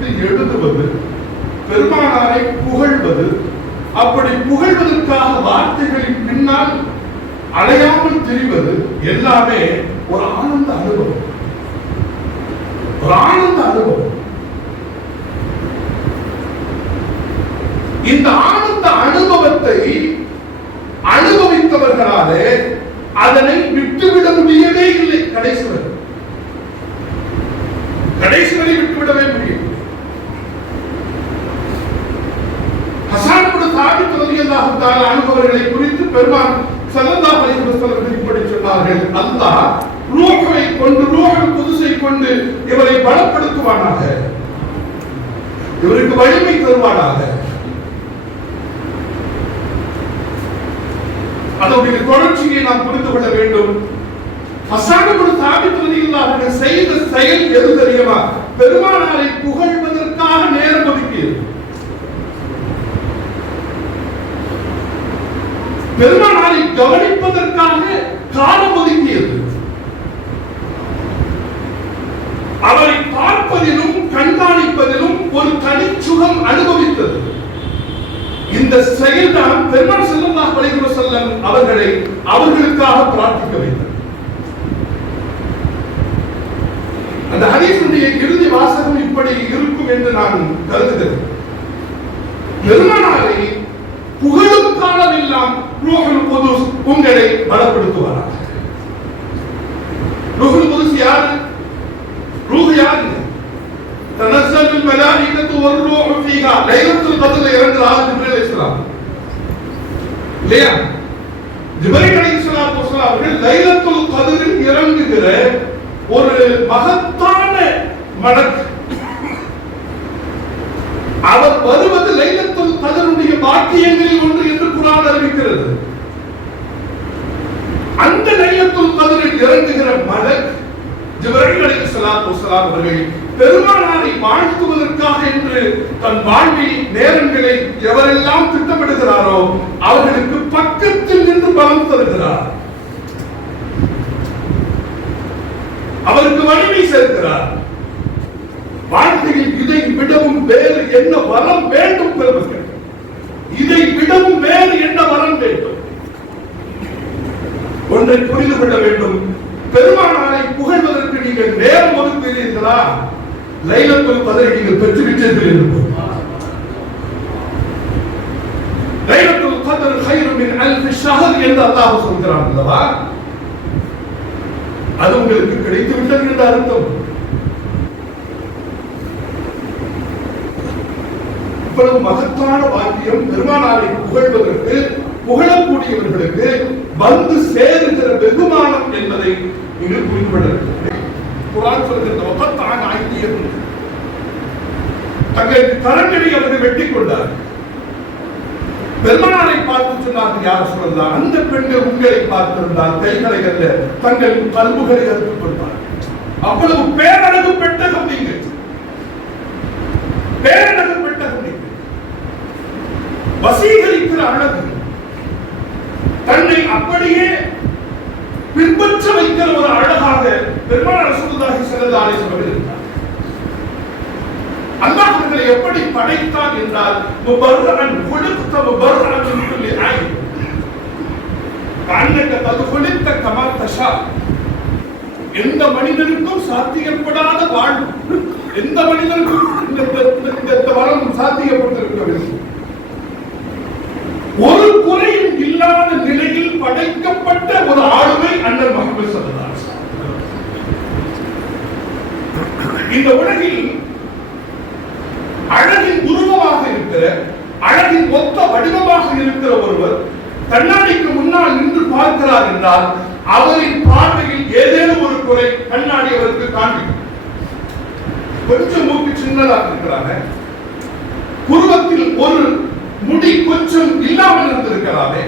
குறித்து எழுதுவது பெருமானாரை புகழ்வது அப்படி புகழ்வதற்காக வார்த்தைகளின் பின்னால் அடையாமல் தெரிவது எல்லாமே ஒரு ஆனந்த அனுபவம். ஒரு ஆனந்த அனுபவம். இந்த ஆனந்த அனுபவத்தை அனுபவித்தவர்களாலே அதனை விட்டுவிட முடியவே இல்லை. கடைசி வரை கடைசி வரை விட்டுவிடவே முடியும் சாபித் ரலியல்லாஹு அனுபவர்களை குறித்து பெருமான் ஸல்லல்லாஹு அலைஹி வஸல்லம் இப்படி சொன்னார்கள். அல்லாஹ் ரூஹை கொண்டு ரூஹுல் குதுஸை கொண்டு இவரை பலப்படுத்துவானாக? இவருக்கு வலிமை தருவானாக? அதனுடைய தொடர்ச்சியை நாம் புரிந்து கொள்ள வேண்டும். ஹசானபுல் சாபித் ரலியல்லாஹு அவர்கள் செய்த செயல் எது தெரியுமா? பெருமானாரை புகழ்வதற்காக நேரம் ஒதுக்கியது. பெருமானாரை கவனிப்பதற்காக காலம் ஒதுக்கியது. அவரை பார்ப்பதிலும் கண்காணிப்பதிலும் ஒரு தனிச்சுகம் அனுபவித்தது. இந்த செயல்தான் பெருமாள் செல்லல்லாஹு அலைஹி செல்லம் அவர்களை அவர்களுக்காக பிரார்த்திக்க வைத்தது. அந்த ஹதீஸுடைய இறுதி வாசகம் இப்படி இருக்கும் என்று நான் கருதுகிறேன். பெருமானாரை புகழும் காலமெல்லாம் ரூஹுல் குதுஸ் உங்களை பலப்படுத்துவாராக ரூஹுல் குதுஸ் யாரு ரூஹ் யாரு تنزل الملائكة والروح فيها ليلة القدر இறங்குறாங்க ஜிப்ரீல் அலைஹிஸ்ஸலாம் இல்லையா ஜிப்ரீல் அலைஹிஸ்ஸலாத்து வஸலாம் அவர்கள் லைலத்துல் கத்ரில் இறங்குகிற ஒரு மகத்தான மலக்கு அவர் வருவது லைலத்துல் கதருடைய பாக்கியங்களில் ஒன்று என்று அறிவிக்கிறது. அந்த லைலத்துல் கதரில் இறங்குகிற மலக் ஜிப்ரீல் அலைஹிஸ்ஸலாத்து வஸலாம் அவர்கள் பெருமானாரை வாழ்த்துவதற்காக என்று தன் வாழ்வில் நேரங்களை எவரெல்லாம் திட்டமிடுகிறாரோ அவர்களுக்கு பக்கத்தில் நின்று பலம் தருகிறார். அவருக்கு வலிமை சேர்க்கிறார். வாழ்க்கையில் இதை விடவும் வேறு என்ன வரம் வேண்டும் பெருமக்கள் விடவும் வேறு என்ன வரன் வேண்டும்? ஒன்றை புரிந்து கொள்ள வேண்டும். பெருமானாரை புகழ்வதற்கு நீங்கள் நேரம் ஒதுக்குகிறீர்களா? லைலத்துல் கதரை நீங்கள் பெற்றுவிட்டீர்கள் என்று பொருள். கதர் ஹைரு மின் அல்ஃபி ஷஹர் என்று அல்லாஹ் சொல்கிறான் அல்லவா? அது உங்களுக்கு கிடைத்து விட்டது என்று அர்த்தம். இவ்வளவு மகத்தான வாக்கியம் பெருமானாரை புகழ்வதற்கு புகழக்கூடியவர்களுக்கு வந்து சேருகிற வெகுமானம் என்பதை நீங்கள் புரிந்து கொள்ள குரான் சொல்கின்ற ஒப்பத்தான் ஆகியம் தங்கள் கரங்களை அவர்கள் வெட்டி கொண்டார். பெருமானாரை பார்த்து சொன்னார்கள் யார் சொல்லலாம் அந்த பெண்கள் உங்களை பார்த்திருந்தால் கைகளை அல்ல தங்கள் பண்புகளை அறுத்துக் கொண்டார் அவ்வளவு பேரழகு பெட்டகம் நீங்கள் பேரழகு பெட்டகம் நீங்கள் என்று அழகு தன்னை அப்படியே பின்பற்ற வைக்கிற ஒரு அழகாக பெருமாள் அரசுதாகி ஸல்லல்லாஹு அலைஹி இருந்தார். அல்லாஹ் அவர்களை எப்படி படைத்தான் என்றால் முபர்ரன் குலுக்த முபர்ரன் மின் குல்லி ஐன் கண்ணக்க தது குலித்த கமா தஷா. எந்த மனிதனுக்கும் சாத்தியப்படாத வாழ்வு. எந்த மனிதனுக்கும் இந்த இந்த- இந்த- இந்த வரம் சாத்தியப்பட்டிருக்கவில்லை. ஒரு குறையும் இல்லாத நிலையில் படைக்கப்பட்ட ஒரு ஆளுமை அண்ணன் முகமது சல்லல்லாஹு இந்த உலகில் அழகின் உருவமாக இருக்கிற அழகின் ஒத்த வடிவமாக இருக்கிற ஒருவர் கண்ணாடிக்கு முன்னால் நின்று பார்க்கிறார் என்றால் அவரின் பார்வையில் ஏதேனும் ஒரு குறை கண்ணாடி அவருக்கு காண்பிக்கும். கொஞ்சம் மூக்கு சின்னதாக இருக்கிறாங்க. புருவத்தில் ஒரு முடி கொஞ்சம் இல்லாமல் இருந்திருக்கிறாரே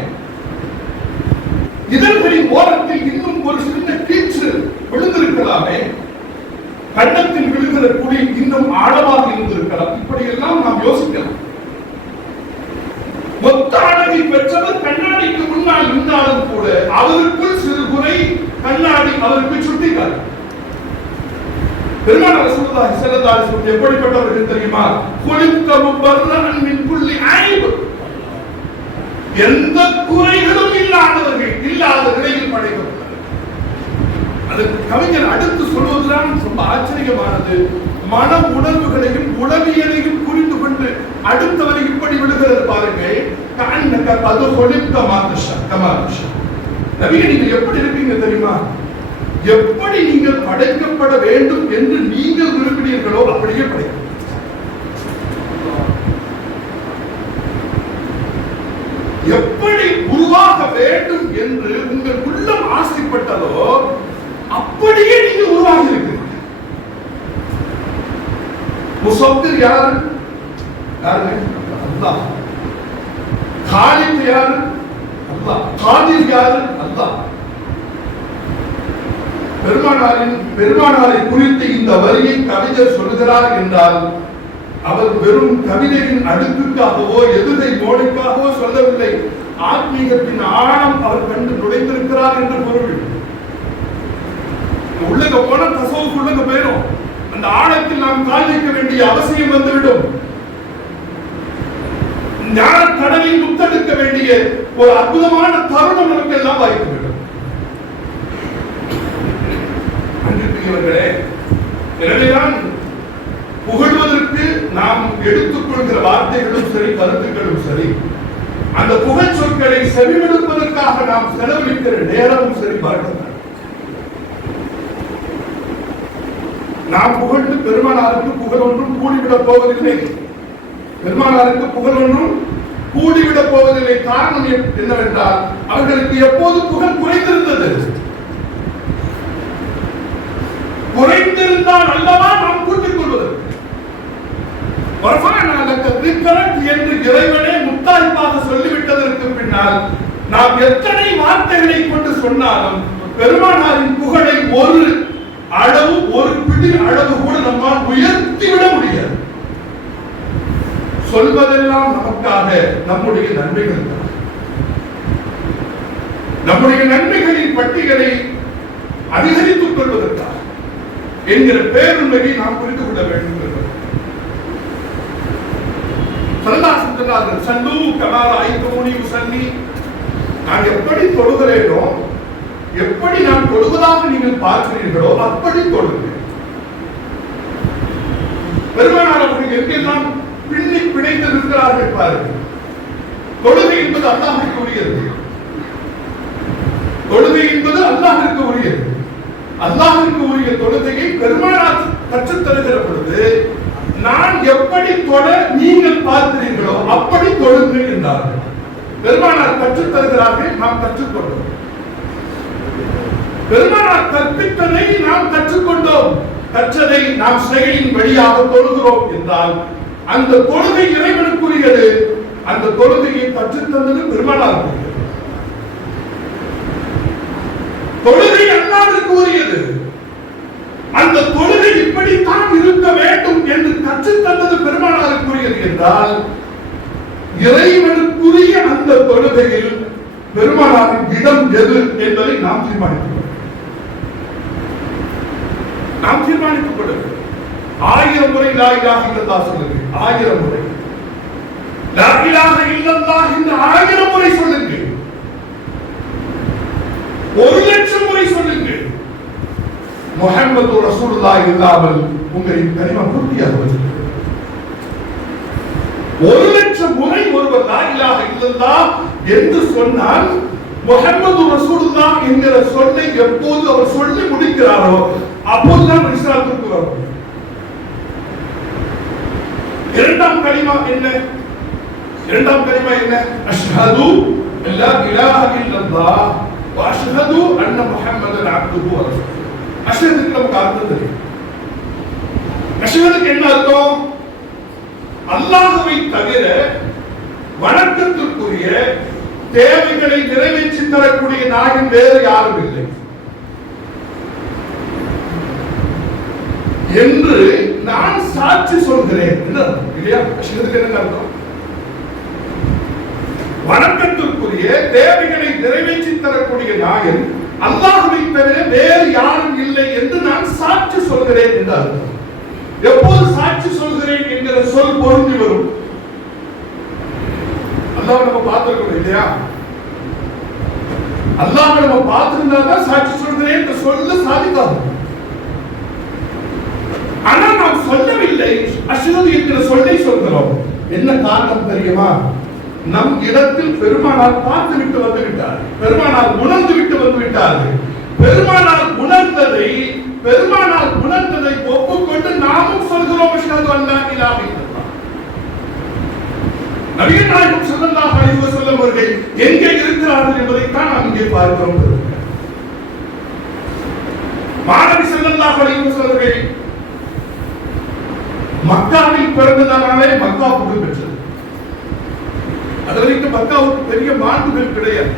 இதழ்களின் ஓரத்தில் இன்னும் ஒரு சின்ன கீற்று விழுந்திருக்கலாமே. கன்னத்தில் விழுகிற குழி இன்னும் ஆழமாக இருந்திருக்கலாம். இப்படி எல்லாம் நாம் யோசிக்கலாம். மொத்த அழகை பெற்றவர் கண்ணாடிக்கு முன்னால் நின்றாலும் கூட அவருக்குள் சிறு குறை கண்ணாடி அவருக்கு சுட்டிக்காட்டும் பெருமான ரசூலுல்லாஹி ஸல்லல்லாஹு அலைஹி வஸல்லம் எப்படிப்பட்டவர்கள் தெரியுமா? குலித்த முபர்ரன் மின் குல்லி எந்த குறைகளும் இல்லாதவர்கள் இல்லாத நிலையில் படைக்கப்பட்டது அது கவிஞர் அடுத்து சொல்வதுதான் ரொம்ப ஆச்சரியமானது. மன உணர்வுகளையும் உளவியலையும் புரிந்து கொண்டு அடுத்தவரை இப்படி விடுகிறது பாருங்கள். கண்ணக்க பது கொழுத்த மாத்துஷா நவீன நீங்க எப்படி இருப்பீங்க தெரியுமா? எப்படி நீங்கள் படைக்கப்பட வேண்டும் என்று நீங்கள் விரும்பினீர்களோ அப்படியே படைக்கும் எப்படி உருவாக வேண்டும் என்று உங்கள் உள்ளம் ஆசைப்பட்டதோ அப்படியே நீங்க உருவாகி இருக்கிறீங்க முசப்பிர் யாரு? யாருங்க? அல்லாஹ். காலித் யாரு? அல்லாஹ். காதிர் யாரு? அல்லாஹ். பெருமானாரின் பெருமானாரை குறித்து இந்த வரியை கவிஞர் சொல்கிறார் என்றால் அவர் வெறும் கவிதையின் அடுக்குக்காகவோ எதிரை மோடிக்காகவோ சொல்லவில்லை. ஆத்மீகத்தின் ஆழம் அவர் கண்டு நுழைந்திருக்கிறார் என்று பொருள். உள்ளக போன தசவுக்குள்ளக போயிடும். அந்த ஆழத்தில் நாம் கால் வைக்க வேண்டிய அவசியம் வந்துவிடும். ஞான கடலில் முத்தெடுக்க வேண்டிய ஒரு அற்புதமான தருணம் நமக்கு எல்லாம் வாய்ப்புவிடும் அன்பிற்குரியவர்களே எனவேதான் புகழ்வதற்கு நாம் எடுத்துக்கொள்கிற வார்த்தைகளும் சரி கருத்துக்களும் சரி அந்த புகழ் சொற்களை செவிமடுப்பதற்காக நாம் செலவழிக்கிற நேரமும் சரி பார்க்கலாம் நாம் புகழ்ந்து பெருமானாருக்கு புகழ் ஒன்றும் கூடிவிடப் போவதில்லை. பெருமானாருக்கு புகழ் ஒன்றும் கூடிவிடப் போவதில்லை. காரணம் என்னவென்றால் அவர்களுக்கு எப்போது புகழ் குறைந்திருந்தது? குறைந்திருந்தால் அல்லவா நாம் கூட்டிக் கொள்வது? என்று இறைவனே முத்தாய்ப்பாக சொல்லிவிட்டதற்கு பின்னால் நாம் எத்தனை வார்த்தைகளை கொண்டு சொன்னாலும் பெருமானாரின் புகழை ஒரு அளவு ஒரு பிடி அளவு கூட நம்மால் உயர்த்தி விட முடியாது. சொல்வதெல்லாம் நமக்காக நம்முடைய நன்மைகள் தான். நம்முடைய நன்மைகளின் பட்டியலை அதிகரித்துக் கொள்வதற்காக என்கிற பேருண்மையை நாம் புரிந்து கொள்ள வேண்டும் என்பது. சரதாசன் சொன்னார்கள் சல்லு ஐந்து ஐந்து சல்லி நான் எப்படி தொழுகிறேனோ எப்படி நான் தொழுவதாக நீங்கள் பார்க்கிறீர்களோ அப்படி தொழுகிறேன். பெருமானார் அவர்கள் எங்கெல்லாம் பின்னி பிணைத்து இருக்கிறார்கள் பாருங்கள். தொழுகை என்பது அல்லாஹிற்கு உரியது. தொழுகை என்பது அல்லாஹிற்கு உரியது. அல்லாஹிற்கு உரிய தொழுகையை பெருமானார் கற்றுத் தருகிற பொழுது நான் எப்படி தொட நீங்கள் பார்க்கிறீர்களோ அப்படி தொழுங்கள் என்றார்கள். பெருமானார் கற்றுத் தருகிறார்கள் நாம் கற்றுக்கொண்டோம். பெருமானார் கற்பித்ததை நாம் கற்றுக்கொண்டோம். கற்றதை நாம் செயலின் வழியாக தொழுகிறோம் என்றால் அந்த தொழுகை இறைவனுக்குரியது. அந்த தொழுகையை கற்றுத்தந்தது பெருமானார் உரியது. தொழுகை அல்லாவிற்கு உரியது அந்த தொழுகை இப்படித்தான் இருக்க வேண்டும் என்று கற்றுத்தந்தது கூறியது என்றால் இறைவனுக்குரிய அந்த தொழுகையில் பெருமானாரின் இடம் எது என்பதை நாம் தீர்மானிக்கிறோம் நாம் தீர்மானித்துக் ஆயிரம் முறை லாயிலாக இலாஹ சொல்லுங்க ஆயிரம் முறை. லாயிலாக இலாஹ இந்த என்று ஆயிரம் முறை சொல்லுங்கள். ஒரு லட்சம் முறை சொல்லுங்கள். முகமது ரசூலுல்லாஹ் இல்லாமல் உங்களின் கனிம பூர்த்தியாகுவது ஒரு லட்சம் முறை ஒருவர் லா இலாஹ என்று சொன்னால் முகமது ரசூலுல்லாஹ் என்கிற சொல்லை எப்போது அவர் சொல்லி முடிக்கிறாரோ அப்போதுதான் அவர் இஸ்லாத்திற்கு வர இரண்டாம் கனிமா என்ன? இரண்டாம் கனிமா என்ன? அஷ்ஹது லா இலாஹ இல்லல்லாஹ் வ அஷ்ஹது அன்ன முஹம்மதன் அப்துஹு வ ரசூலுஹு நஷ்டத்துக்கு நமக்கு அர்த்தம் தெரியும். நஷ்டத்துக்கு என்ன அர்த்தம்? அல்லாஹுவை தவிர வணக்கத்திற்குரிய தேவைகளை நிறைவேற்றி தரக்கூடிய நாயன் வேறு யாரும் இல்லை. என்று நான் சாட்சி சொல்கிறேன் இல்லையா? என்ன அர்த்தம்? வணக்கத்திற்குரிய தேவைகளை நிறைவேற்றி தரக்கூடிய நாயன் அல்லாஹுவை தவிர வேறு யாரும் இல்லை என்று நான் சாட்சி சொல்கிறேன் என்றார் எப்போது சாட்சி சொல்கிறேன் என்கிற சொல் பொருந்தி வரும். அல்லாஹ் நம்ம பார்த்திருக்கணும் இல்லையா? அல்லாஹ் நம்ம பார்த்திருந்தா தான் சாட்சி சொல்கிறேன் என்று சொல்ல சாதிக்காது. ஆனால் நாம் சொல்லவில்லை அஷ்ஹது என்கிற சொல்லை சொல்கிறோம். என்ன காரணம் தெரியுமா? நம் இடத்தில் பெருமானார் பார்த்து விட்டு வந்து விட்டார் பெருமானார் உணர்ந்து விட்டு வந்து விட்டார்கள் பெருமானார் உணர்ந்ததை பெருமானார் உணர்ந்ததை ஒப்புக்கொண்டு நாமும் சொல்கிறோம் அஷ்ஹது அல்லா இலாஹ இல்லல்லாஹ். நாயகம் ஸல்லல்லாஹு அலைஹி அவர்கள் எங்கே இருக்கிறார்கள் என்பதைத்தான் நாம் இங்கே பார்க்கிறோம். மாணவி ஸல்லல்லாஹு அலைஹி வஸல்லம் அவர்கள் மக்காவில் பிறந்ததனாலே மக்கா புகழ் பெற்றது அது வரைக்கும் மக்காவுக்கு பெரிய மாண்புகள் கிடையாது.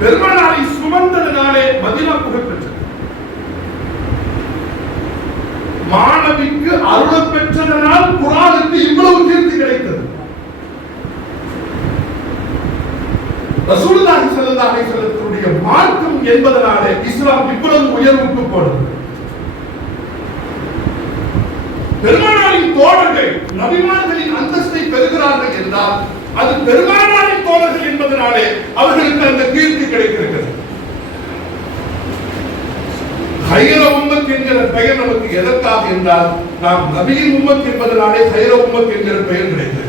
பெருமானாரை சுமந்ததனாலே மதினா புகழ் பெற்றது. மாணவிக்கு அருள் பெற்றதனால் குரானுக்கு இவ்வளவு கீர்த்தி கிடைத்தது. ரசூலுல்லாஹி ஸல்லல்லாஹு அலைஹி வஸல்லத்துடைய மார்க்கம் என்பதனாலே இஸ்லாம் இவ்வளவு உயர்வுக்கு போனது. பெருமானாரின் தோழர்கள் நபிமார்கள் அந்தஸ்தை பெறுகிறார்கள் என்றால் அது பெரும்பாலான தோழர்கள் என்பதனாலே அவர்களுக்கு அந்த கீர்த்தி கிடைத்திருக்கிறது. ஹைர உம்மத் என்கிற பெயர் நமக்கு எதற்காக என்றால் நாம் நபியின் உம்மத் என்பதனாலே ஹைர உம்மத் என்கிற பெயர் கிடைத்திருக்கிறது.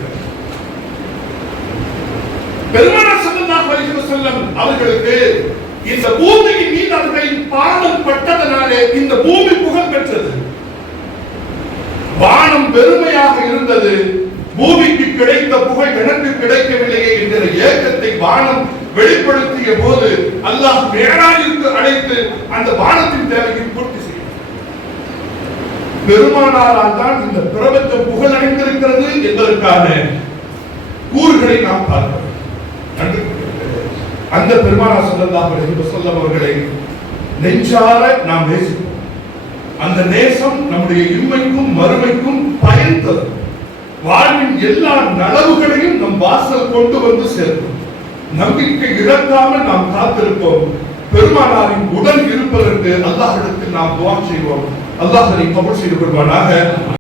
பெருமானார் ஸல்லல்லாஹு அலைஹி வஸல்லம் அவர்களுக்கு இந்த பூமியின் மீது அவர்களின் பாதம் பட்டதனாலே இந்த பூமி புகழ் பெற்றது. வானம் பெருமையாக இருந்தது. பூமிக்கு கிடைத்த புகழ் எனக்கு கிடைக்கவில்லையே என்கிற ஏக்கத்தை வானம் வெளிப்படுத்திய போது அல்லாஹ் மேலாயிருந்து அழைத்து அந்த வானத்தின் தேவையை பூர்த்தி செய்ய பெருமானாரால் தான் இந்த பிரபஞ்சம் புகழ் அடைந்திருக்கிறது என்பதற்கான கூறுகளை நாம் பார்க்கிறோம். அந்த பெருமானார் ஸல்லல்லாஹு அலைஹி அவர்களை நெஞ்சார நாம் நேசிப்போம். அந்த நேசம் நம்முடைய இம்மைக்கும் மறுமைக்கும் பயன் தரும். வாழ்வின் எல்லா நலவுகளையும் நம் வாசல் கொண்டு வந்து சேர்க்கும். நம்பிக்கை இழக்காமல் நாம் காத்திருப்போம். பெருமானாரின் உடன் இருப்பதற்கு அல்லாஹிடத்தில் நாம் துவா செய்வோம். அல்லாஹரை கபல் செய்து கொள்வானாக.